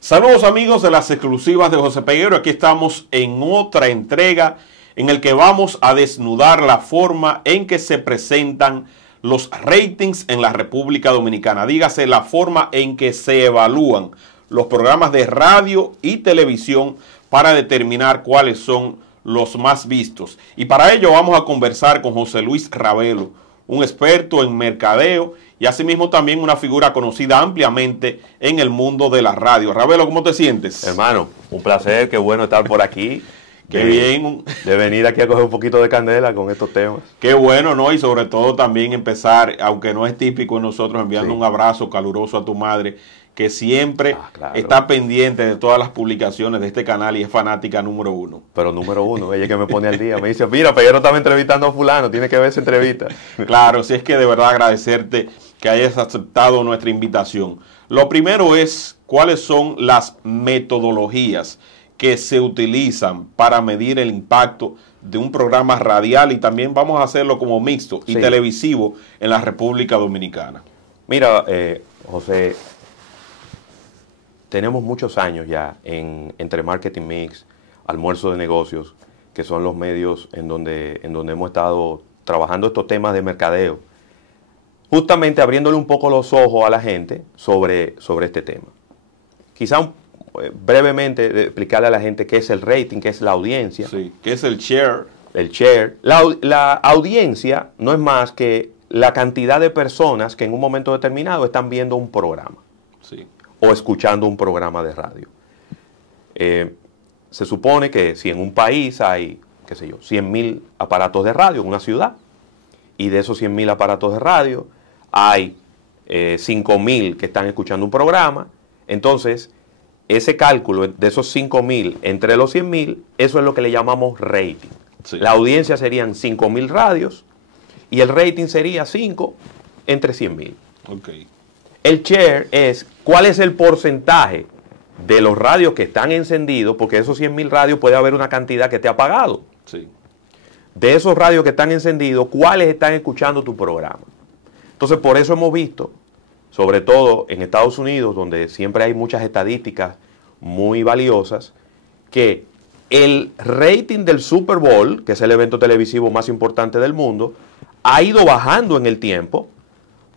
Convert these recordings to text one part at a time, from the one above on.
Saludos amigos de las exclusivas de José Peguero. Aquí estamos en otra entrega en el que vamos a desnudar la forma en que se presentan los ratings en la República Dominicana. Dígase la forma en que se evalúan los programas de radio y televisión para determinar cuáles son los más vistos. Y para ello vamos a conversar con José Luis Ravelo, un experto en mercadeo y asimismo también una figura conocida ampliamente en el mundo de la radio. Ravelo, ¿cómo te sientes? Hermano, un placer, qué bueno estar por aquí. Qué bien. De venir aquí a coger un poquito de candela con estos temas. Qué bueno, ¿no? Y sobre todo también empezar, aunque no es típico en nosotros, enviando un abrazo caluroso a tu madre, que siempre está pendiente de todas las publicaciones de este canal y es fanática número uno. Pero número uno, ella que me pone al día, me dice, mira, Peguero estaba entrevistando a fulano, tiene que ver esa entrevista. Claro, sí, es que de verdad agradecerte que hayas aceptado nuestra invitación. Lo primero es, ¿cuáles son las metodologías que se utilizan para medir el impacto de un programa radial y también vamos a hacerlo como mixto y televisivo en la República Dominicana? Mira, José, tenemos muchos años ya entre Marketing Mix, Almuerzo de Negocios, que son los medios en donde hemos estado trabajando estos temas de mercadeo, justamente abriéndole un poco los ojos a la gente sobre este tema. Quizá brevemente explicarle a la gente qué es el rating, qué es la audiencia. Sí, qué es el share. El share. La audiencia no es más que la cantidad de personas que en un momento determinado están viendo un programa. Sí. O escuchando un programa de radio. Se supone que si en un país hay, qué sé yo, 100.000 aparatos de radio en una ciudad, y de esos 100.000 aparatos de radio hay 5.000 que están escuchando un programa, entonces ese cálculo de esos 5.000 entre los 100.000, eso es lo que le llamamos rating. Sí. La audiencia serían 5.000 radios y el rating sería 5 entre 100.000. Okay. El share es cuál es el porcentaje de los radios que están encendidos, porque de esos 100.000 radios puede haber una cantidad que esté apagado. Sí. De esos radios que están encendidos, ¿cuáles están escuchando tu programa? Entonces, por eso hemos visto, sobre todo en Estados Unidos, donde siempre hay muchas estadísticas muy valiosas, que el rating del Super Bowl, que es el evento televisivo más importante del mundo, ha ido bajando en el tiempo,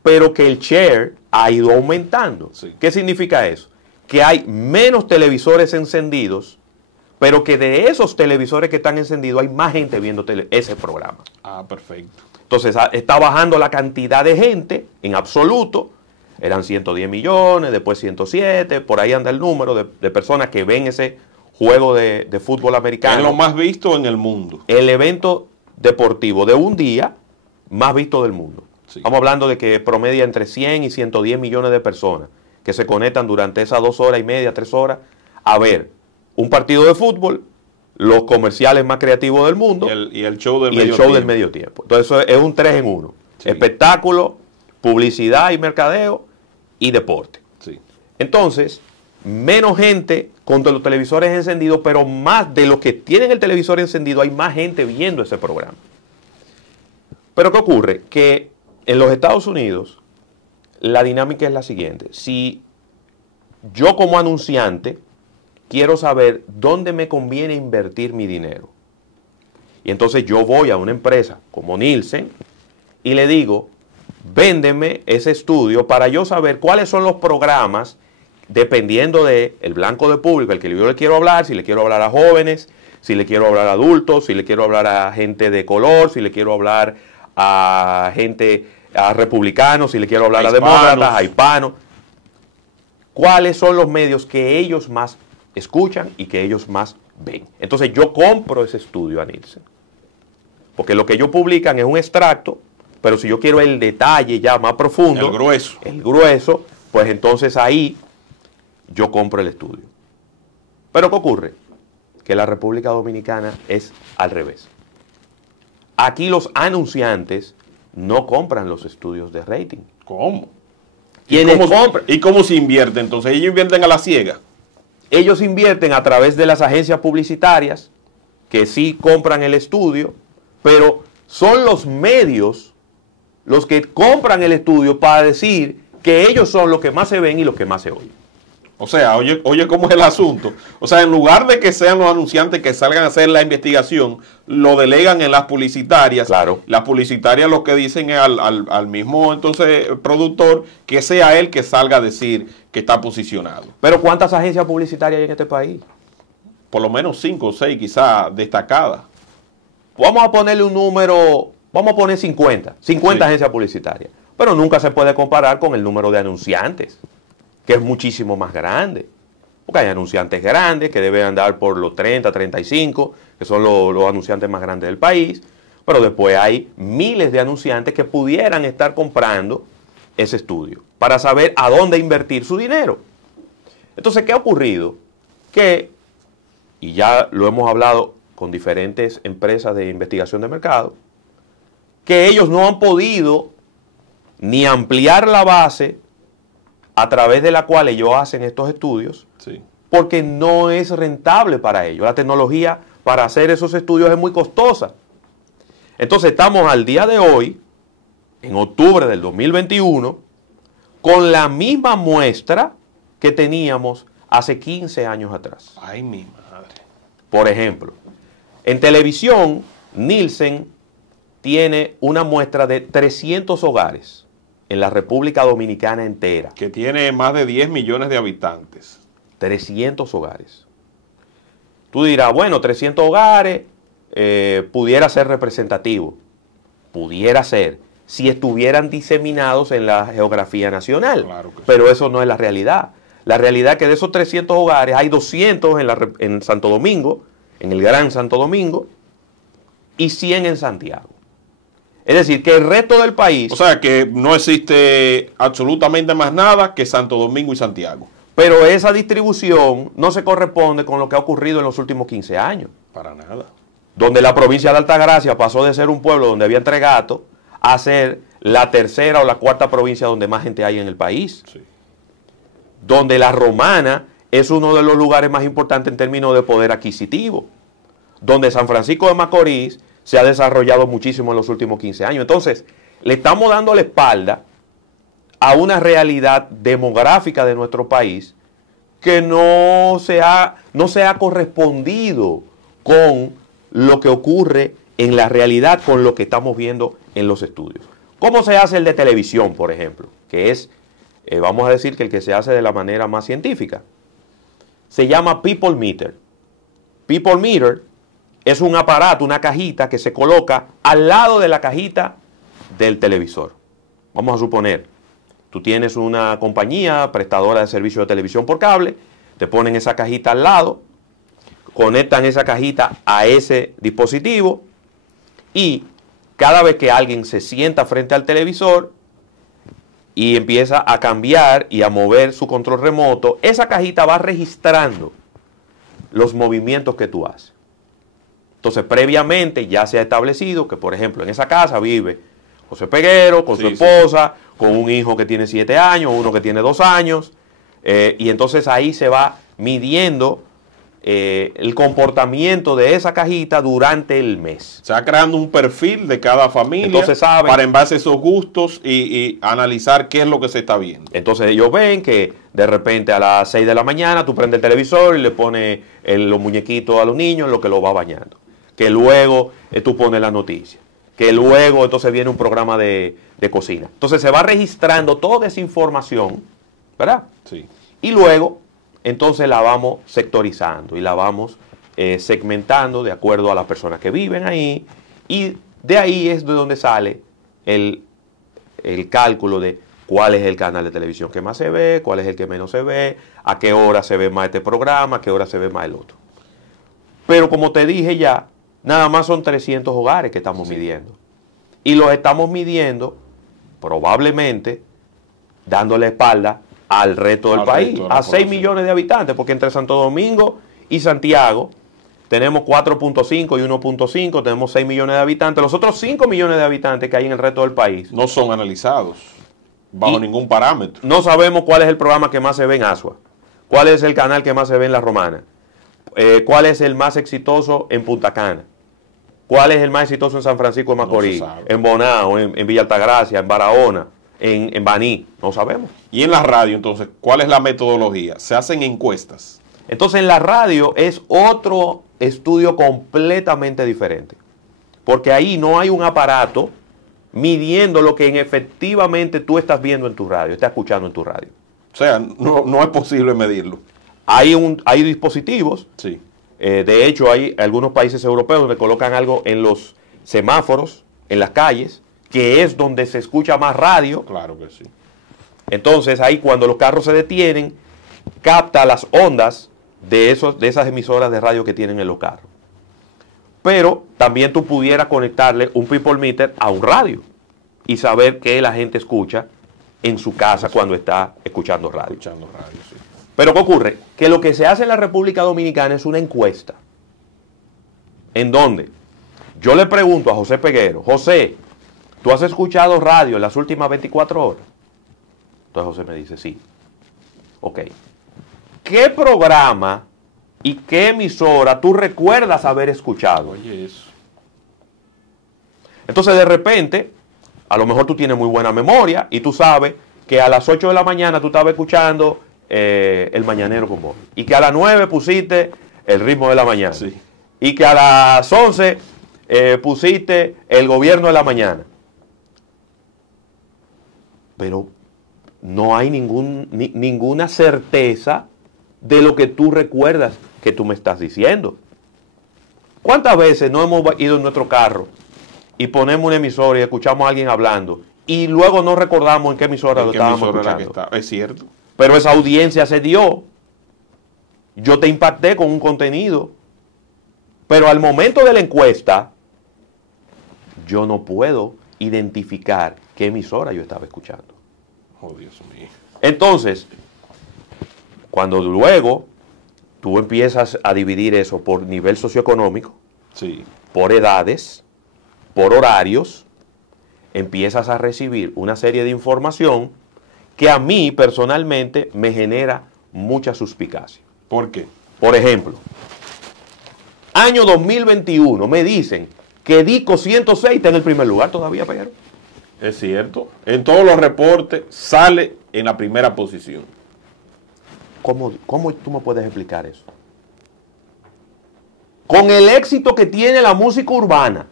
pero que el share ha ido aumentando. Sí. ¿Qué significa eso? Que hay menos televisores encendidos, pero que de esos televisores que están encendidos hay más gente viendo ese programa. Ah, perfecto. Entonces está bajando la cantidad de gente en absoluto. Eran 110 millones, después 107, por ahí anda el número de personas que ven ese juego de fútbol americano. Es lo más visto en el mundo. El evento deportivo de un día más visto del mundo. Sí. Estamos hablando de que promedia entre 100 y 110 millones de personas que se conectan durante esas 2 horas y media, 3 horas, a ver un partido de fútbol, los comerciales más creativos del mundo y el show del medio tiempo. Entonces eso es un 3 en 1. Sí. Espectáculo, publicidad y mercadeo y deporte. Sí. Entonces, menos gente con los televisores encendidos, pero más de los que tienen el televisor encendido, hay más gente viendo ese programa. Pero ¿qué ocurre? Que en los Estados Unidos la dinámica es la siguiente. Si yo como anunciante quiero saber dónde me conviene invertir mi dinero, y entonces yo voy a una empresa como Nielsen y le digo, véndeme ese estudio para yo saber cuáles son los programas, dependiendo del blanco de público al que yo le quiero hablar, si le quiero hablar a jóvenes, si le quiero hablar a adultos, si le quiero hablar a gente de color, si le quiero hablar a gente, a republicanos, si le quiero hablar a demócratas, a hispanos. ¿Cuáles son los medios que ellos más escuchan y que ellos más ven? Entonces yo compro ese estudio a Nielsen. Porque lo que ellos publican es un extracto, pero si yo quiero el detalle ya más profundo, el grueso, pues entonces ahí yo compro el estudio. Pero ¿qué ocurre? Que la República Dominicana es al revés. Aquí los anunciantes no compran los estudios de rating. ¿Cómo? ¿Y cómo se invierte? Entonces ellos invierten a la ciega. Ellos invierten a través de las agencias publicitarias que sí compran el estudio, pero son los medios los que compran el estudio para decir que ellos son los que más se ven y los que más se oyen. O sea, oye cómo es el asunto. O sea, en lugar de que sean los anunciantes que salgan a hacer la investigación, lo delegan en las publicitarias. Claro. Las publicitarias lo que dicen es al mismo entonces productor que sea él que salga a decir que está posicionado. Pero ¿cuántas agencias publicitarias hay en este país? Por lo menos 5 o 6 quizás destacadas. Vamos a ponerle un número, vamos a poner 50 sí. Agencias publicitarias. Pero nunca se puede comparar con el número de anunciantes, que es muchísimo más grande. Porque hay anunciantes grandes que deben andar por los 30, 35, que son los anunciantes más grandes del país. Pero después hay miles de anunciantes que pudieran estar comprando ese estudio para saber a dónde invertir su dinero. Entonces, ¿qué ha ocurrido? Que, y ya lo hemos hablado con diferentes empresas de investigación de mercado, que ellos no han podido ni ampliar la base a través de la cual ellos hacen estos estudios, Sí. porque no es rentable para ellos. La tecnología para hacer esos estudios es muy costosa. Entonces estamos al día de hoy, en octubre del 2021, con la misma muestra que teníamos hace 15 años atrás. Ay, mi madre. Por ejemplo, en televisión, Nielsen tiene una muestra de 300 hogares en la República Dominicana entera. Que tiene más de 10 millones de habitantes. 300 hogares. Tú dirás, bueno, 300 hogares pudiera ser representativo. Pudiera ser, si estuvieran diseminados en la geografía nacional. Claro que sí. Pero eso no es la realidad. La realidad es que de esos 300 hogares hay 200 en Santo Domingo, en el Gran Santo Domingo, y 100 en Santiago. Es decir, que el resto del país... O sea, que no existe absolutamente más nada que Santo Domingo y Santiago. Pero esa distribución no se corresponde con lo que ha ocurrido en los últimos 15 años. Para nada. Donde la provincia de Altagracia pasó de ser un pueblo donde había entre gatos a ser la tercera o la cuarta provincia donde más gente hay en el país. Sí. Donde la Romana es uno de los lugares más importantes en términos de poder adquisitivo. Donde San Francisco de Macorís se ha desarrollado muchísimo en los últimos 15 años. Entonces, le estamos dando la espalda a una realidad demográfica de nuestro país que no se ha correspondido con lo que ocurre en la realidad, con lo que estamos viendo en los estudios. ¿Cómo se hace el de televisión, por ejemplo? Que es, vamos a decir que el que se hace de la manera más científica. Se llama People Meter. People Meter es un aparato, una cajita que se coloca al lado de la cajita del televisor. Vamos a suponer, tú tienes una compañía prestadora de servicio de televisión por cable, te ponen esa cajita al lado, conectan esa cajita a ese dispositivo y cada vez que alguien se sienta frente al televisor y empieza a cambiar y a mover su control remoto, esa cajita va registrando los movimientos que tú haces. Entonces, previamente ya se ha establecido que, por ejemplo, en esa casa vive José Peguero con su esposa, con un hijo que tiene 7 años, uno que tiene 2 años, y entonces ahí se va midiendo el comportamiento de esa cajita durante el mes. Se va creando un perfil de cada familia. Entonces saben, para en base a esos gustos y analizar qué es lo que se está viendo. Entonces ellos ven que de repente a las 6 de la mañana tú prendes el televisor y le pones los muñequitos a los niños en lo que los va bañando. Que luego tú pones la noticia. Que luego entonces viene un programa de cocina. Entonces se va registrando toda esa información, ¿verdad? Sí. Y luego entonces la vamos sectorizando y la vamos segmentando de acuerdo a las personas que viven ahí. Y de ahí es de donde sale el cálculo de cuál es el canal de televisión que más se ve, cuál es el que menos se ve, a qué hora se ve más este programa, a qué hora se ve más el otro. Pero como te dije ya, nada más son 300 hogares que estamos midiendo. Y los estamos midiendo probablemente dándole espalda al resto del país, a 6 millones de habitantes, porque entre Santo Domingo y Santiago tenemos 4.5 y 1.5, tenemos 6 millones de habitantes. Los otros 5 millones de habitantes que hay en el resto del país no son analizados bajo ningún parámetro. No sabemos cuál es el programa que más se ve en Asua, cuál es el canal que más se ve en La Romana, cuál es el más exitoso en Punta Cana, cuál es el más exitoso en San Francisco de Macorís, en Bonao, en Villa Altagracia, en Barahona, en Baní, no sabemos. Y en la radio, entonces, ¿cuál es la metodología? ¿Se hacen encuestas? Entonces en la radio es otro estudio completamente diferente, porque ahí no hay un aparato midiendo lo que efectivamente tú estás viendo en tu radio, estás escuchando en tu radio. O sea, no es posible medirlo. Hay dispositivos, Sí. de hecho hay algunos países europeos donde colocan algo en los semáforos, en las calles, que es donde se escucha más radio. Claro que sí. Entonces ahí cuando los carros se detienen, capta las ondas de esas emisoras de radio que tienen en los carros. Pero también tú pudieras conectarle un people meter a un radio y saber qué la gente escucha en su casa cuando está escuchando radio. Escuchando radio, sí. Pero ¿qué ocurre? Que lo que se hace en la República Dominicana es una encuesta. ¿En dónde? Yo le pregunto a José Peguero, José, ¿tú has escuchado radio en las últimas 24 horas? Entonces José me dice, sí. Ok. ¿Qué programa y qué emisora tú recuerdas haber escuchado? Oye, eso. Entonces de repente, a lo mejor tú tienes muy buena memoria y tú sabes que a las 8 de la mañana tú estabas escuchando El Mañanero con vos. Y que a las 9 pusiste El Ritmo de la Mañana. Sí. Y que a las 11 pusiste El Gobierno de la Mañana. Pero no hay ninguna certeza de lo que tú recuerdas que tú me estás diciendo. ¿Cuántas veces no hemos ido en nuestro carro y ponemos una emisora y escuchamos a alguien hablando y luego no recordamos en qué emisora lo estábamos escuchando? Es cierto. Pero esa audiencia se dio. Yo te impacté con un contenido. Pero al momento de la encuesta, yo no puedo identificar qué emisora yo estaba escuchando. Oh, Dios mío. Entonces, cuando luego tú empiezas a dividir eso por nivel socioeconómico, Sí. por edades, por horarios, empiezas a recibir una serie de información que a mí personalmente me genera mucha suspicacia. ¿Por qué? Por ejemplo, año 2021 me dicen que Disco 106 está en el primer lugar todavía, Peguero. Es cierto. En todos los reportes sale en la primera posición. ¿Cómo tú me puedes explicar eso? Con el éxito que tiene la música urbana,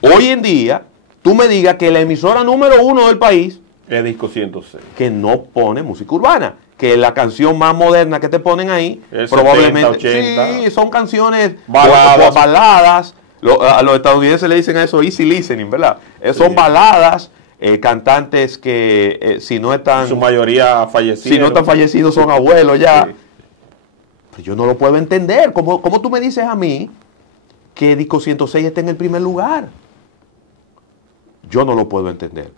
hoy en día, tú me digas que la emisora número 1 del país, Es Disco 106. que no pone música urbana, que la canción más moderna que te ponen ahí, Es probablemente, 70, 80. sí, son canciones Baladas. baladas. A los estadounidenses le dicen eso easy listening, ¿verdad? Son Sí. baladas, cantantes que si no están... En su mayoría fallecidos. Si no están fallecidos son abuelos ya. Sí. Pero yo no lo puedo entender. ¿Cómo tú me dices a mí que Disco 106 está en el primer lugar? Yo no lo puedo entender.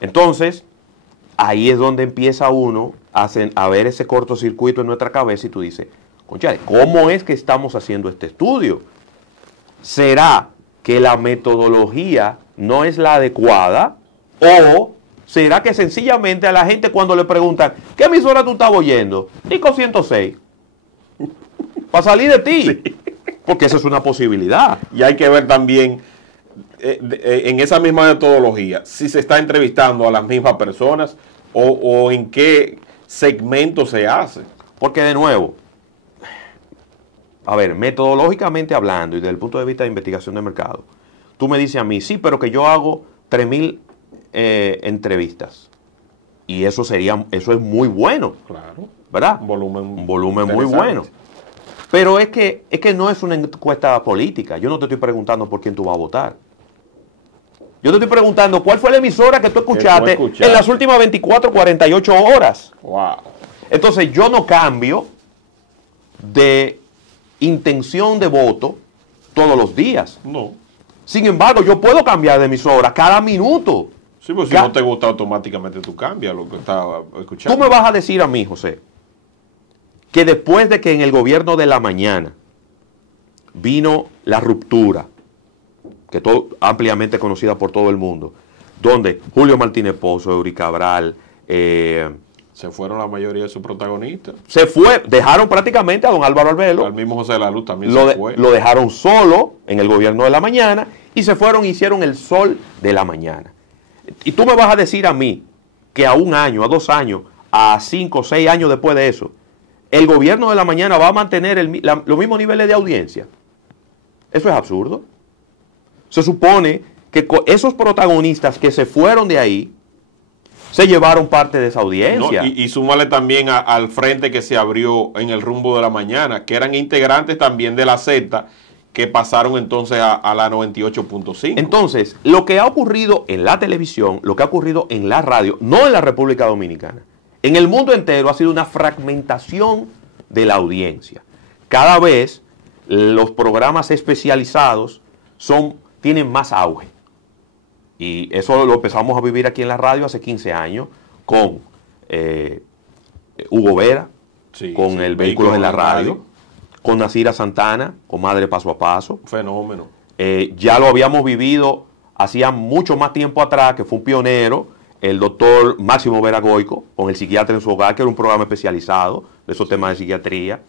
Entonces, ahí es donde empieza uno a ver ese cortocircuito en nuestra cabeza y tú dices, concha, ¿cómo es que estamos haciendo este estudio? ¿Será que la metodología no es la adecuada? ¿O será que sencillamente a la gente cuando le preguntan, ¿qué emisora tú estás oyendo? Disco 106. Para salir de ti. Sí. Porque esa es una posibilidad. Y hay que ver también, en esa misma metodología, si se está entrevistando a las mismas personas o en qué segmento se hace. Porque de nuevo, a ver, metodológicamente hablando y desde el punto de vista de investigación de mercado, tú me dices a mí, sí, pero que yo hago 3,000 entrevistas. Y eso es muy bueno. Claro. ¿Verdad? Un volumen muy bueno. Pero es que no es una encuesta política. Yo no te estoy preguntando por quién tú vas a votar. Yo te estoy preguntando cuál fue la emisora que tú escuchaste en las últimas 24, 48 horas. Wow. Entonces yo no cambio de intención de voto todos los días. No. Sin embargo, yo puedo cambiar de emisora cada minuto. Sí, pues si no te gusta automáticamente tú cambias lo que estás escuchando. Tú me vas a decir a mí, José, que después de que en el gobierno de la mañana vino la ruptura, que ampliamente conocida por todo el mundo, donde Julio Martínez Pozo, Eury Cabral, se fueron la mayoría de sus protagonistas. Dejaron prácticamente a don Álvaro Arbelo. Al mismo José de la Luz también se fue. Lo dejaron solo en el gobierno de la mañana y se fueron y hicieron el sol de la mañana. Y tú me vas a decir a mí que a 1 año, a 2 años, a 5 o 6 años después de eso, el gobierno de la mañana va a mantener los mismos niveles de audiencia. Eso es absurdo. Se supone que esos protagonistas que se fueron de ahí se llevaron parte de esa audiencia. No, y súmale también al frente que se abrió en el rumbo de la mañana, que eran integrantes también de la Z, que pasaron entonces a la 98.5. Entonces, lo que ha ocurrido en la televisión, lo que ha ocurrido en la radio, no en la República Dominicana, en el mundo entero ha sido una fragmentación de la audiencia. Cada vez los programas especializados tienen más auge. Y eso lo empezamos a vivir aquí en la radio hace 15 años con Hugo Vera, Sí, con sí, el Vehículos en la Radio, con Nasira Santana, con Madre Paso a Paso. Fenómeno. Ya lo habíamos vivido hacía mucho más tiempo atrás, que fue un pionero, el doctor Máximo Vera Goico, con El Psiquiatra en su Hogar, que era un programa especializado de esos temas de psiquiatría.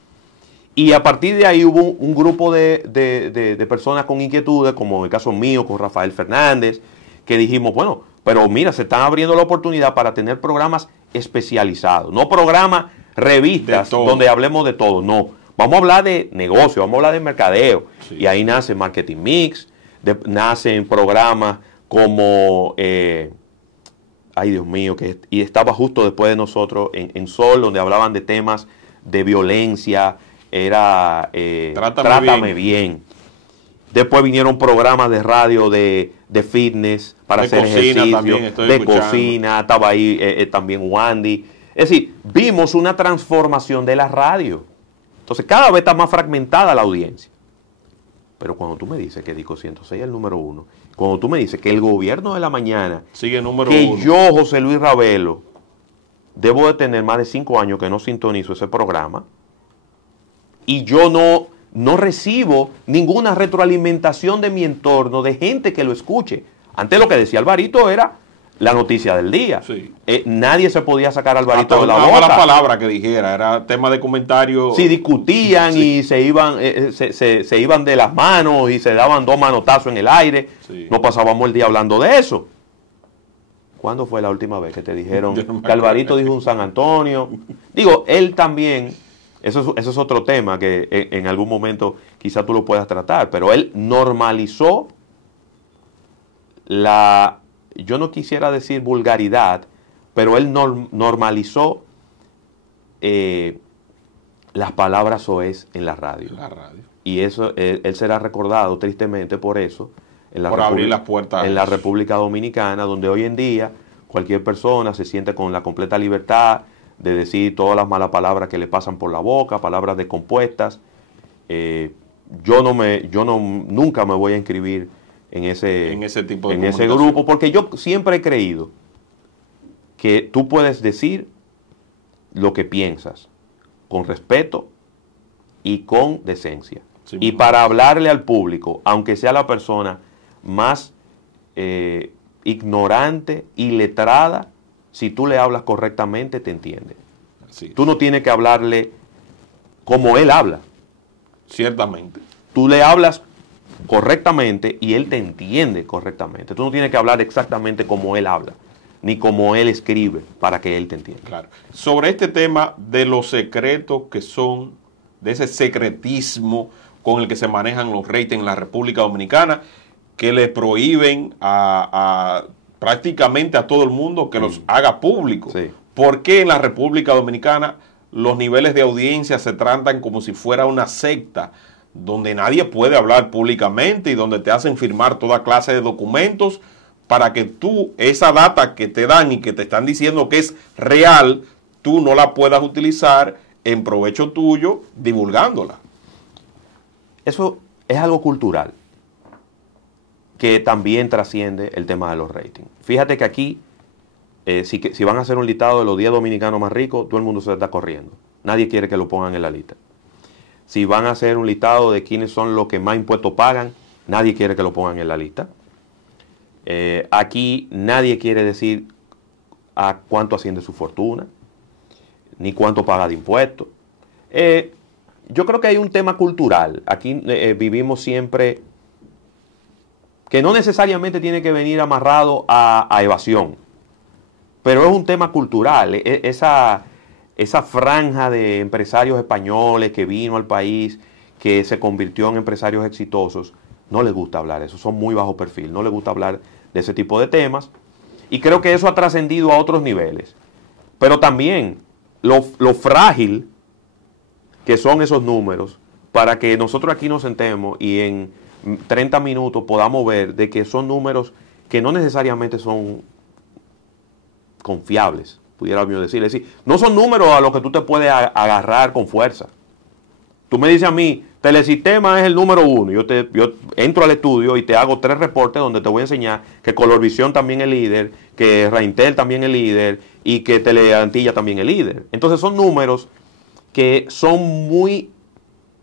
Y a partir de ahí hubo un grupo de personas con inquietudes, como en el caso mío, con Rafael Fernández, que dijimos, bueno, pero mira, se están abriendo la oportunidad para tener programas especializados, no programas, revistas, donde hablemos de todo, no. Vamos a hablar de negocio, vamos a hablar de mercadeo. Sí. Y ahí nace Marketing Mix, nacen programas como, ay Dios mío, y estaba justo después de nosotros en Sol, donde hablaban de temas de violencia, era Trátame bien. Después vinieron programas de radio de fitness para hacer ejercicio, de cocina, estaba ahí también Wandy. Es decir, vimos una transformación de la radio. Entonces cada vez está más fragmentada la audiencia. Pero cuando tú me dices que Disco 106 es el número 1, cuando tú me dices que el gobierno de la mañana, sigue número que 1. Yo, José Luis Ravelo, debo de tener más de 5 años que no sintonizo ese programa, y yo no recibo ninguna retroalimentación de mi entorno, de gente que lo escuche. Antes lo que decía Alvarito era la noticia del día. Sí. Nadie se podía sacar a Alvarito de la boca. La palabra que dijera, era tema de comentario. Sí, discutían y se iban de las manos y se daban 2 manotazos en el aire. Sí. No pasábamos el día hablando de eso. ¿Cuándo fue la última vez que te dijeron que Alvarito dijo un San Antonio? Digo, él también, eso es otro tema que en algún momento quizá tú lo puedas tratar, pero él normalizó yo no quisiera decir vulgaridad, pero él normalizó las palabras soez en la radio. Y eso, él será recordado tristemente por eso, por abrir las puertas en la República Dominicana, donde hoy en día cualquier persona se siente con la completa libertad de decir todas las malas palabras que le pasan por la boca, palabras descompuestas. Yo nunca me voy a inscribir en ese tipo de en ese grupo, porque yo siempre he creído que tú puedes decir lo que piensas con respeto y con decencia. Sí, y para hablarle al público, aunque sea la persona más ignorante y letrada, si tú le hablas correctamente, te entiende. Sí. Tú no tienes que hablarle como él habla. Ciertamente. Tú le hablas correctamente y él te entiende correctamente. Tú no tienes que hablar exactamente como él habla, ni como él escribe, para que él te entienda. Claro. Sobre este tema de los secretos que son, de ese secretismo con el que se manejan los ratings en la República Dominicana, que le prohíben prácticamente a todo el mundo que los haga públicos. Sí. ¿Por qué en la República Dominicana los niveles de audiencia se tratan como si fuera una secta, donde nadie puede hablar públicamente y donde te hacen firmar toda clase de documentos para que tú, esa data que te dan y que te están diciendo que es real, tú no la puedas utilizar en provecho tuyo divulgándola? Eso es algo cultural que también trasciende el tema de los ratings. Fíjate que aquí, si van a hacer un listado de los 10 dominicanos más ricos, todo el mundo se está corriendo. Nadie quiere que lo pongan en la lista. Si van a hacer un listado de quiénes son los que más impuestos pagan, nadie quiere que lo pongan en la lista. Aquí nadie quiere decir a cuánto asciende su fortuna, ni cuánto paga de impuestos. Yo creo que hay un tema cultural. Aquí vivimos siempre que no necesariamente tiene que venir amarrado a evasión, pero es un tema cultural. Esa franja de empresarios españoles que vino al país, que se convirtió en empresarios exitosos, no les gusta hablar eso, son muy bajo perfil, no les gusta hablar de ese tipo de temas, y creo que eso ha trascendido a otros niveles. Pero también lo frágil que son esos números, para que nosotros aquí nos sentemos y en 30 minutos podamos ver de que son números que no necesariamente son confiables, pudiera yo decir. Es decir, no son números a los que tú te puedes agarrar con fuerza. Tú me dices a mí, Telesistema es el número 1. Yo entro al estudio y te hago 3 reportes donde te voy a enseñar que Colorvisión también es líder, que Reintel también es líder y que Teleantilla también es líder. Entonces son números que son muy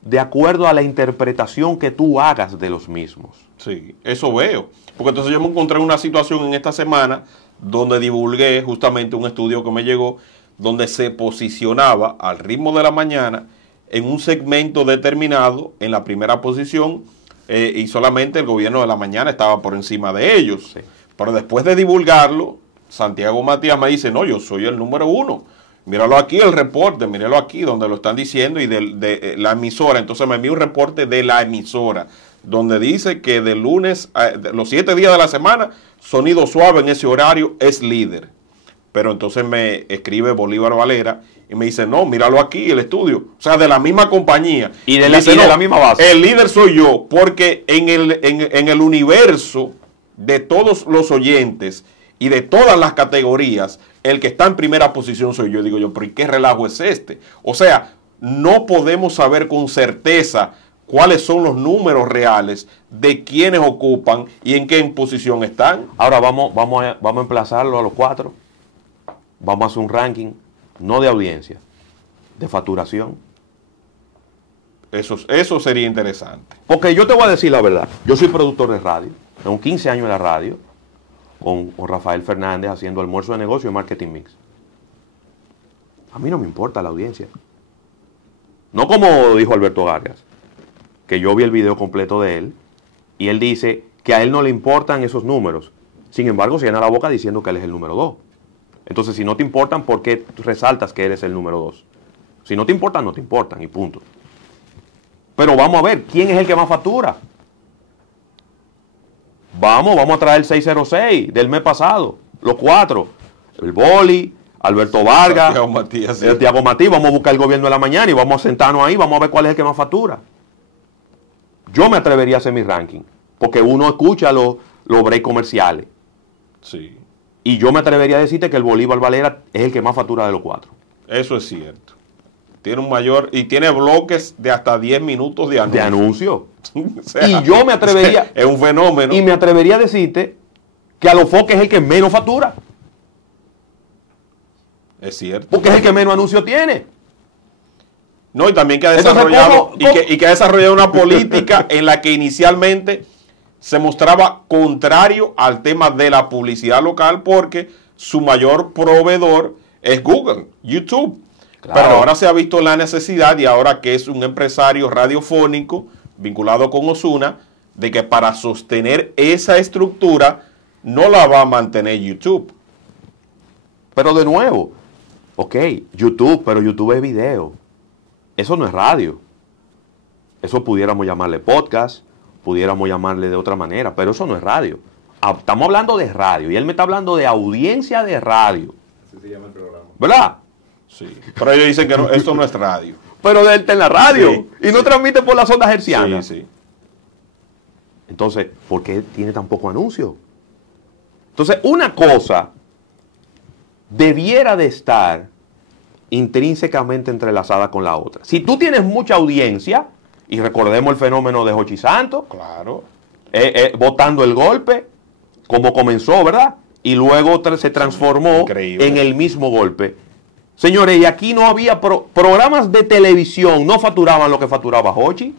de acuerdo a la interpretación que tú hagas de los mismos. Sí, eso veo. Porque entonces yo me encontré en una situación en esta semana donde divulgué justamente un estudio que me llegó, donde se posicionaba al ritmo de la mañana en un segmento determinado en la primera posición, y solamente el gobierno de la mañana estaba por encima de ellos. Sí. Pero después de divulgarlo, Santiago Matías me dice, no, yo soy el número 1. Míralo aquí el reporte, míralo aquí donde lo están diciendo y de la emisora. Entonces me envió un reporte de la emisora donde dice que de lunes a los 7 días de la semana, Sonido Suave en ese horario es líder. Pero entonces me escribe Bolívar Valera y me dice, no, míralo aquí, el estudio. O sea, de la misma compañía. Y de la misma base. El líder soy yo, porque en el universo de todos los oyentes y de todas las categorías, el que está en primera posición soy yo. Digo yo, pero ¿y qué relajo es este? O sea, no podemos saber con certeza cuáles son los números reales de quienes ocupan y en qué posición están. Ahora vamos a emplazarlo a los 4. Vamos a hacer un ranking, no de audiencia, de facturación. Eso sería interesante. Porque yo te voy a decir la verdad. Yo soy productor de radio. Tengo 15 años en la radio, con Rafael Fernández haciendo almuerzo de negocio y marketing mix. A mí no me importa la audiencia. No como dijo Alberto Vargas, que yo vi el video completo de él, y él dice que a él no le importan esos números. Sin embargo, se llena la boca diciendo que él es el número 2. Entonces, si no te importan, ¿por qué tú resaltas que eres el número 2? Si no te importan, no te importan, y punto. Pero vamos a ver, ¿quién es el que más factura? Vamos a traer el 606 del mes pasado, los 4. El Boli, Alberto Vargas, Santiago Matías, sí. Santiago Matías. Vamos a buscar el gobierno de la mañana y vamos a sentarnos ahí, vamos a ver cuál es el que más factura. Yo me atrevería a hacer mi ranking, porque uno escucha los breaks comerciales. Sí. Y yo me atrevería a decirte que el Bolívar Valera es el que más factura de los 4. Eso es cierto. Tiene un mayor, y tiene bloques de hasta 10 minutos de anuncio. De anuncio. O sea, y yo me atrevería... Es un fenómeno. Y me atrevería a decirte que Alofoque es el que menos factura. Es cierto. Porque es el que menos anuncio tiene. No, y también que ha desarrollado, y que ha desarrollado una política en la que inicialmente se mostraba contrario al tema de la publicidad local, porque su mayor proveedor es Google, YouTube. Claro. Pero ahora se ha visto la necesidad, y ahora que es un empresario radiofónico vinculado con Ozuna, de que para sostener esa estructura no la va a mantener YouTube. Pero de nuevo, ok, YouTube, pero YouTube es video. Eso no es radio. Eso pudiéramos llamarle podcast, pudiéramos llamarle de otra manera, pero eso no es radio. Estamos hablando de radio y él me está hablando de audiencia de radio. Así se llama el programa. ¿Verdad? Sí. Pero ellos dicen que no, esto no es radio. Pero él está en la radio Sí, y no transmite por las ondas hercianas. Sí, sí. Entonces, ¿por qué tiene tan poco anuncio? Entonces, una cosa debiera de estar intrínsecamente entrelazada con la otra. Si tú tienes mucha audiencia, y recordemos el fenómeno de Jochi Santos, Claro. votando el golpe, como comenzó, ¿verdad? Y luego se transformó Increíble. en el mismo golpe. Señores, y aquí no había programas de televisión, no facturaban lo que facturaba Jochi.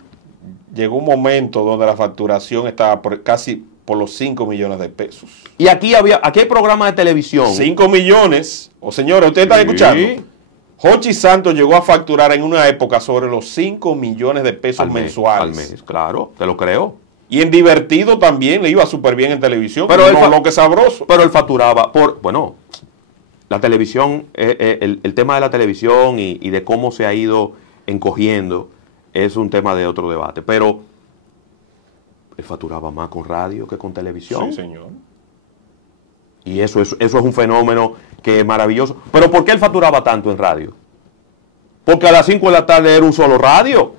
Llegó un momento donde la facturación estaba casi por los 5 millones de pesos. Y aquí hay programas de televisión. 5 millones. O señores, ustedes están Sí. escuchando. Jochi Santos llegó a facturar en una época sobre los 5 millones de pesos Al mes, mensuales. al mes, claro, te lo creo. Y en divertido también le iba súper bien en televisión, Pero pero no lo que sabroso. Pero él facturaba bueno, la televisión, el tema de la televisión y de cómo se ha ido encogiendo es un tema de otro debate. Pero él facturaba más con radio que con televisión. Sí, señor. Y eso es un fenómeno que es maravilloso. Pero ¿por qué él facturaba tanto en radio? Porque a las 5 de la tarde era un solo radio.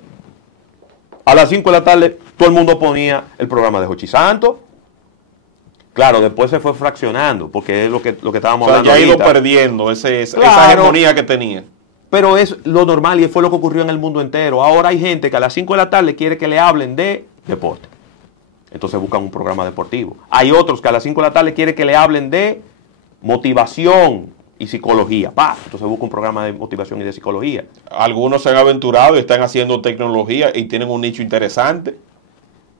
A las 5 de la tarde todo el mundo ponía el programa de Jochi Santos. Claro, después se fue fraccionando, porque es lo que estábamos hablando Ya ha ido ahorita. perdiendo esa Claro. hegemonía que tenía. Pero es lo normal y fue lo que ocurrió en el mundo entero. Ahora hay gente que a las 5 de la tarde quiere que le hablen de deporte. Entonces buscan un programa deportivo. Hay otros que a las 5 de la tarde quieren que le hablen de motivación y psicología. Entonces buscan un programa de motivación y de psicología. Algunos se han aventurado y están haciendo tecnología y tienen un nicho interesante.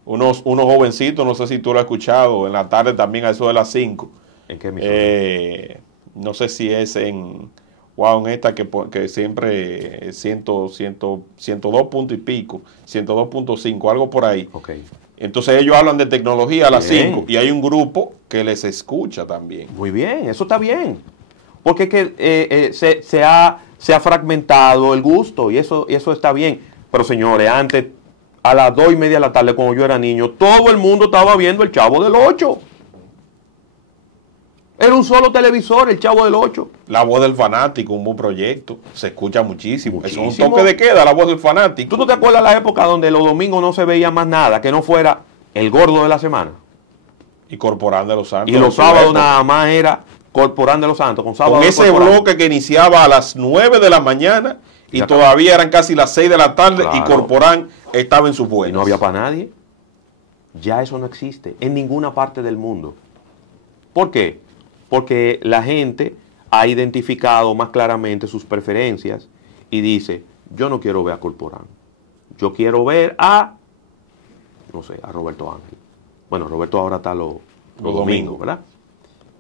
Unos jovencitos, no sé si tú lo has escuchado, en la tarde también a eso de las 5. ¿En qué emisora? No sé si es en esta que siempre 102 punto y pico, 102.5, algo por ahí. Ok. Entonces ellos hablan de tecnología a las Bien. 5 y hay un grupo que les escucha también. Muy bien, eso está bien. Porque es que se ha fragmentado el gusto y eso está bien. Pero señores, antes, a las 2:30 de la tarde, cuando yo era niño, todo el mundo estaba viendo el Chavo del 8. Era un solo televisor, el Chavo del 8. La voz del fanático, un buen proyecto, se escucha muchísimo. Muchísimo. Eso es un toque de queda, la voz del fanático. ¿Tú no te acuerdas la época donde los domingos no se veía más nada que no fuera el gordo de la semana? Y Corporán de los Santos. Y los sábados nada más era Corporán de los Santos. Con ese bloque que iniciaba a las 9 de la mañana y Ya todavía eran casi las 6 de la tarde y Claro. Corporán estaba en sus Y vuelos. no había para nadie. Ya eso no existe en ninguna parte del mundo. ¿Por qué? Porque la gente ha identificado más claramente sus preferencias y dice, yo no quiero ver a Corporán. Yo quiero ver a, no sé, a Roberto Ángel. Bueno, Roberto ahora está los domingos, ¿verdad?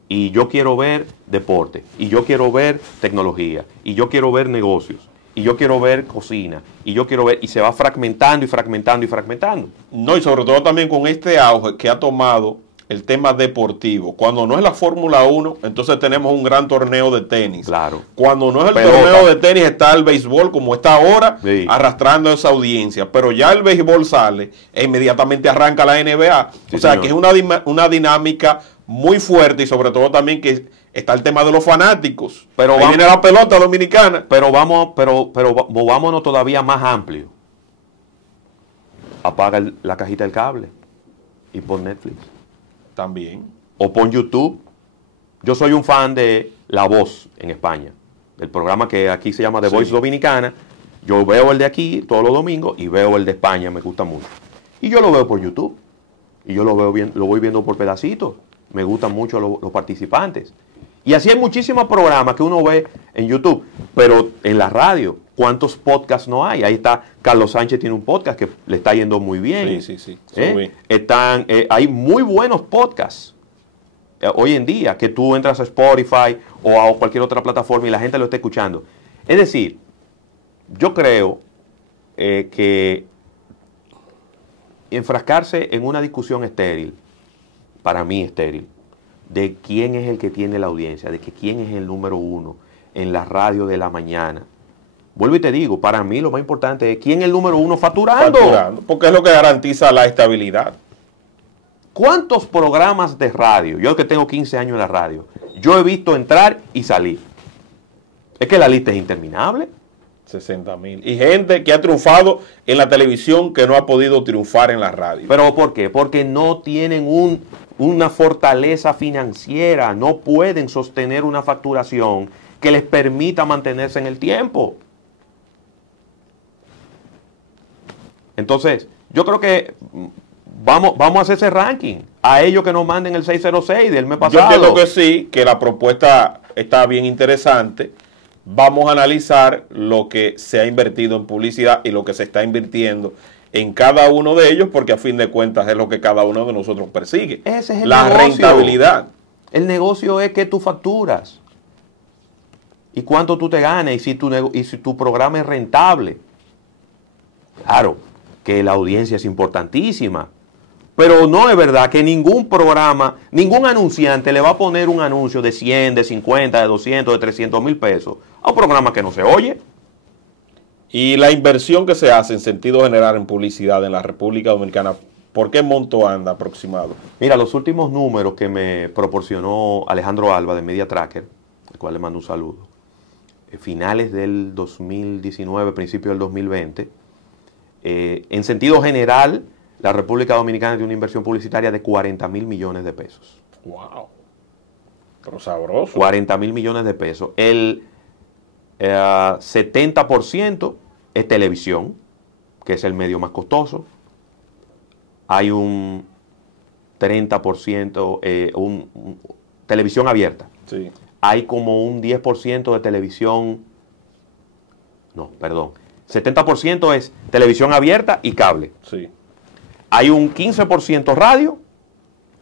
Y yo quiero ver deporte, y yo quiero ver tecnología, y yo quiero ver negocios, y yo quiero ver cocina, y yo quiero ver, y se va fragmentando y fragmentando y fragmentando. No, y sobre todo también con este auge que ha tomado el tema deportivo. Cuando no es la Fórmula 1, entonces tenemos un gran torneo de tenis. Claro. Cuando no es el Pelota. torneo de tenis, está el béisbol como está ahora, Sí. arrastrando esa audiencia. Pero ya el béisbol sale e inmediatamente arranca la NBA. Sí, o sea, señor. que es una dinámica muy fuerte y sobre todo también que está el tema de los fanáticos. Pero Ahí vamos- viene la pelota dominicana. Pero movámonos todavía más amplio. Apaga la cajita del cable y pon Netflix. También. O pon YouTube. Yo soy un fan de La Voz en España. El programa que aquí se llama The Sí. Voice Dominicana. Yo veo el de aquí todos los domingos y veo el de España, me gusta mucho. Y yo lo veo por YouTube. Y yo lo veo bien, lo voy viendo por pedacitos. Me gustan mucho los participantes. Y así hay muchísimos programas que uno ve en YouTube, pero en la radio, ¿cuántos podcasts no hay? Ahí está, Carlos Sánchez tiene un podcast que le está yendo muy bien. Sí. Hay muy buenos podcasts hoy en día que tú entras a Spotify o a cualquier otra plataforma y la gente lo está escuchando. Es decir, yo creo que enfrascarse en una discusión estéril, para mí estéril, de quién es el que tiene la audiencia, de que quién es el número uno en la radio de la mañana. Vuelvo y te digo, para mí lo más importante es quién es el número uno facturando. Porque es lo que garantiza la estabilidad. ¿Cuántos programas de radio, yo que tengo 15 años en la radio, yo he visto entrar y salir? Es que la lista es interminable. 60,000. Y gente que ha triunfado en la televisión que no ha podido triunfar en la radio. ¿Pero por qué? Porque no tienen una fortaleza financiera, no pueden sostener una facturación que les permita mantenerse en el tiempo. Entonces, yo creo que vamos a hacer ese ranking. A ellos que nos manden el 606 del mes Yo pasado. entiendo que sí, que la propuesta está bien interesante. Vamos a analizar lo que se ha invertido en publicidad y lo que se está invirtiendo en cada uno de ellos, porque a fin de cuentas es lo que cada uno de nosotros persigue. Ese es el la negocio. rentabilidad. El negocio es que tú facturas y cuánto tú te ganas y si tu programa es rentable. Claro que la audiencia es importantísima, Pero no es verdad que ningún programa, ningún anunciante le va a poner un anuncio de 100, de 50, de 200, de 300 mil pesos a un programa que no se oye. Y la inversión que se hace en sentido general en publicidad en la República Dominicana, ¿por qué monto anda aproximado? Mira, los últimos números que me proporcionó Alejandro Alba de Media Tracker, al cual le mando un saludo, finales del 2019, principios del 2020, en sentido general, la República Dominicana tiene una inversión publicitaria de 40 mil millones de pesos. ¡Wow! Pero sabroso. 40 mil millones de pesos. El 70% es televisión, que es el medio más costoso. Hay un 30%, televisión abierta. Sí. Hay como un 10% de televisión, no, perdón, 70% es televisión abierta y cable. Sí. Hay un 15% radio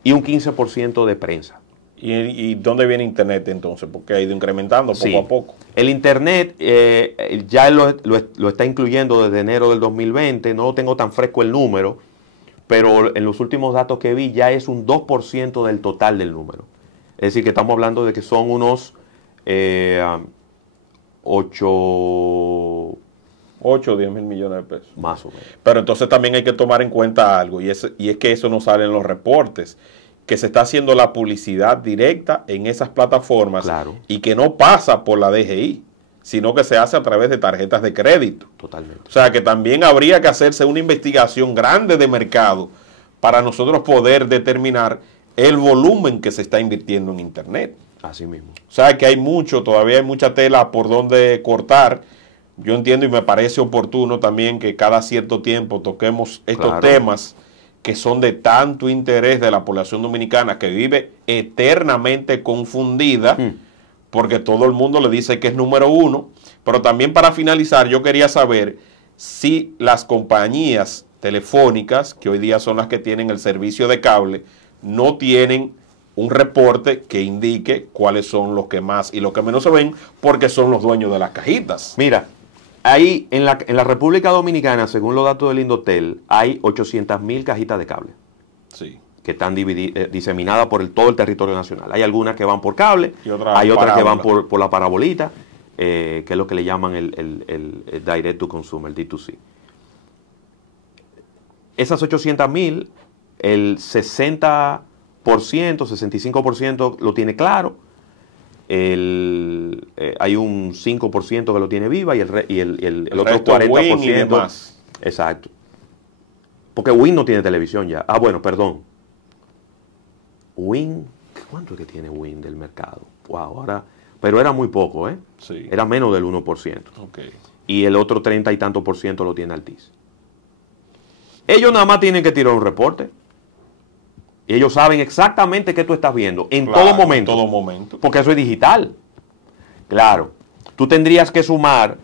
y un 15% de prensa. ¿Y dónde viene Internet entonces? Porque ha ido incrementando poco a poco. El Internet ya lo está incluyendo desde enero del 2020, no tengo tan fresco el número, pero en los últimos datos que vi ya es un 2% del total del número. Es decir, que estamos hablando de que son unos 8 o 10 mil millones de pesos. Más o menos. Pero entonces también hay que tomar en cuenta algo, y es que eso no sale en los reportes, que se está haciendo la publicidad directa en esas plataformas, claro, y que no pasa por la DGI, sino que se hace a través de tarjetas de crédito. Totalmente. O sea que también habría que hacerse una investigación grande de mercado para nosotros poder determinar el volumen que se está invirtiendo en Internet. Así mismo. O sea que hay mucho, todavía hay mucha tela por donde cortar. Yo entiendo y me parece oportuno también que cada cierto tiempo toquemos estos temas que son de tanto interés de la población dominicana, que vive eternamente confundida, porque todo el mundo le dice que es número uno. Pero también, para finalizar, yo quería saber si las compañías telefónicas, que hoy día son las que tienen el servicio de cable, no tienen un reporte que indique cuáles son los que más y los que menos se ven, porque son los dueños de las cajitas. Mira, ahí en la República Dominicana, según los datos del Indotel, hay 800.000 cajitas de cable. Sí. Que están diseminadas por todo el territorio nacional. Hay algunas que van por cable, hay otras parábola, que van por la parabolita, que es lo que le llaman el Direct to Consumer, el D2C. Esas 800.000, el 60%, 65% lo tiene claro. Hay un 5% que lo tiene viva y el otro 40%. Win y demás. Exacto. Porque Win no tiene televisión ya. Ah, bueno, perdón. Win, ¿cuánto es que tiene Win del mercado? Wow, ahora, pero era muy poco, ¿eh? Sí. Era menos del 1%. Okay. Y el otro 30 y tanto por ciento lo tiene Altiz. Ellos nada más tienen que tirar un reporte. Y ellos saben exactamente qué tú estás viendo en todo momento. En todo momento. Porque eso es digital. Claro. Tú tendrías que sumar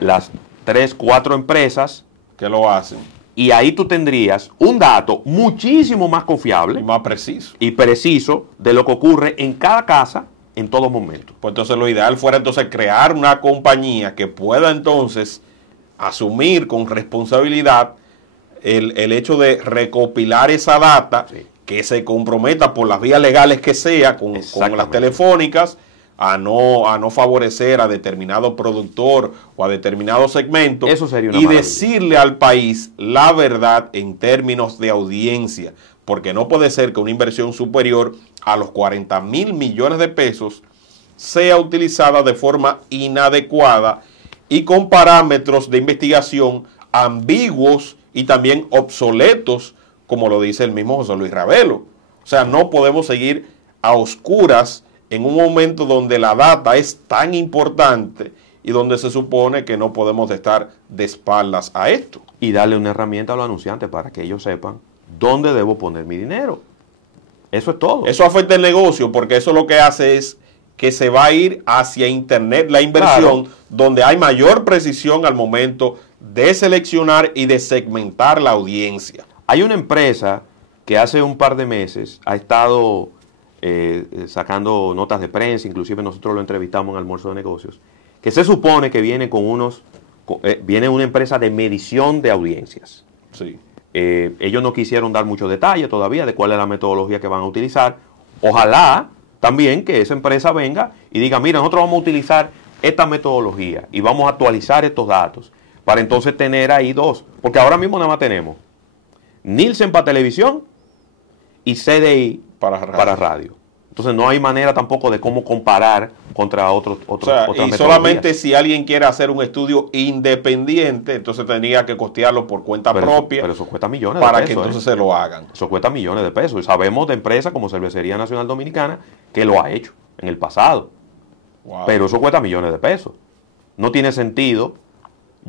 las 3, 4 empresas que lo hacen. Y ahí tú tendrías un dato muchísimo más confiable. Y más preciso. Y preciso de lo que ocurre en cada casa en todo momento. Pues entonces lo ideal fuera entonces crear una compañía que pueda entonces asumir con responsabilidad el hecho de recopilar esa data, sí, que se comprometa por las vías legales que sea con las telefónicas a no favorecer a determinado productor o a determinado segmento. Eso sería una y maravilla. Decirle al país la verdad en términos de audiencia, porque no puede ser que una inversión superior a los 40 mil millones de pesos sea utilizada de forma inadecuada y con parámetros de investigación ambiguos y también obsoletos, como lo dice el mismo José Luis Ravelo. O sea, no podemos seguir a oscuras en un momento donde la data es tan importante y donde se supone que no podemos estar de espaldas a esto. Y darle una herramienta a los anunciantes para que ellos sepan dónde debo poner mi dinero. Eso es todo. Eso afecta el negocio, porque eso lo que hace es que se va a ir hacia Internet la inversión, claro, donde hay mayor precisión al momento de seleccionar y de segmentar la audiencia. Hay una empresa que hace un par de meses ha estado sacando notas de prensa, inclusive nosotros lo entrevistamos en Almuerzo de Negocios, que se supone que viene con viene una empresa de medición de audiencias. Sí. Ellos no quisieron dar muchos detalles todavía de cuál es la metodología que van a utilizar. Ojalá también que esa empresa venga y diga, mira, nosotros vamos a utilizar esta metodología y vamos a actualizar estos datos para entonces tener ahí dos. Porque ahora mismo nada más tenemos Nielsen para televisión y CDI para radio. Entonces no hay manera tampoco de cómo comparar contra otras y solamente si alguien quiere hacer un estudio independiente, entonces tendría que costearlo por cuenta propia. Pero eso cuesta millones de pesos. Para que entonces se lo hagan. Eso cuesta millones de pesos. Y sabemos de empresas como Cervecería Nacional Dominicana que lo ha hecho en el pasado. Wow. Pero eso cuesta millones de pesos. No tiene sentido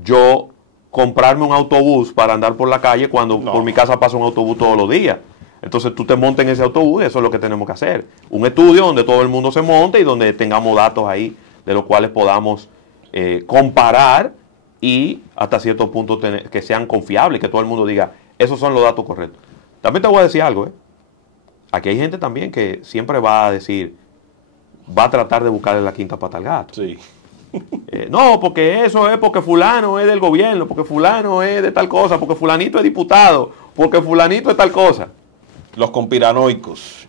yo comprarme un autobús para andar por la calle cuando por mi casa pasa un autobús todos los días. Entonces tú te montas en ese autobús y eso es lo que tenemos que hacer. Un estudio donde todo el mundo se monte y donde tengamos datos ahí de los cuales podamos comparar y hasta cierto punto que sean confiables, que todo el mundo diga, esos son los datos correctos. También te voy a decir algo, Aquí hay gente también que siempre va a decir, va a tratar de buscarle la quinta pata al gato. Sí. No, porque eso es porque fulano es del gobierno, porque fulano es de tal cosa, porque fulanito es diputado, porque fulanito es tal cosa. Los conspiranoicos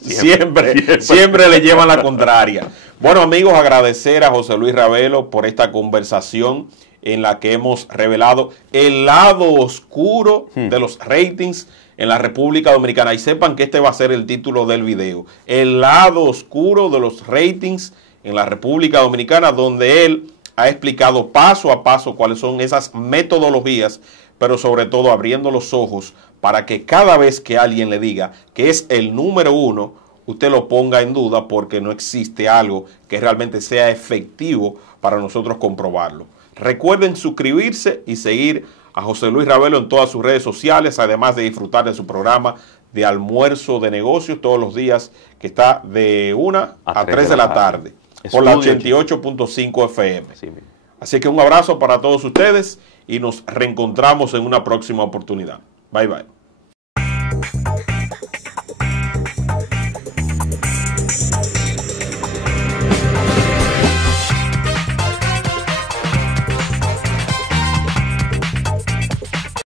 siempre le llevan la contraria. Bueno, amigos, agradecer a José Luis Ravelo por esta conversación en la que hemos revelado el lado oscuro de los ratings en la República Dominicana. Y sepan que este va a ser el título del video. El lado oscuro de los ratings en la República Dominicana, donde él ha explicado paso a paso cuáles son esas metodologías, pero sobre todo abriendo los ojos para que cada vez que alguien le diga que es el número uno, usted lo ponga en duda, porque no existe algo que realmente sea efectivo para nosotros comprobarlo. Recuerden suscribirse y seguir a José Luis Ravelo en todas sus redes sociales, además de disfrutar de su programa de almuerzo de negocios todos los días, que está de 1 a 3 de la tarde, por la 88.5 FM. Así que un abrazo para todos ustedes y nos reencontramos en una próxima oportunidad. Bye, bye.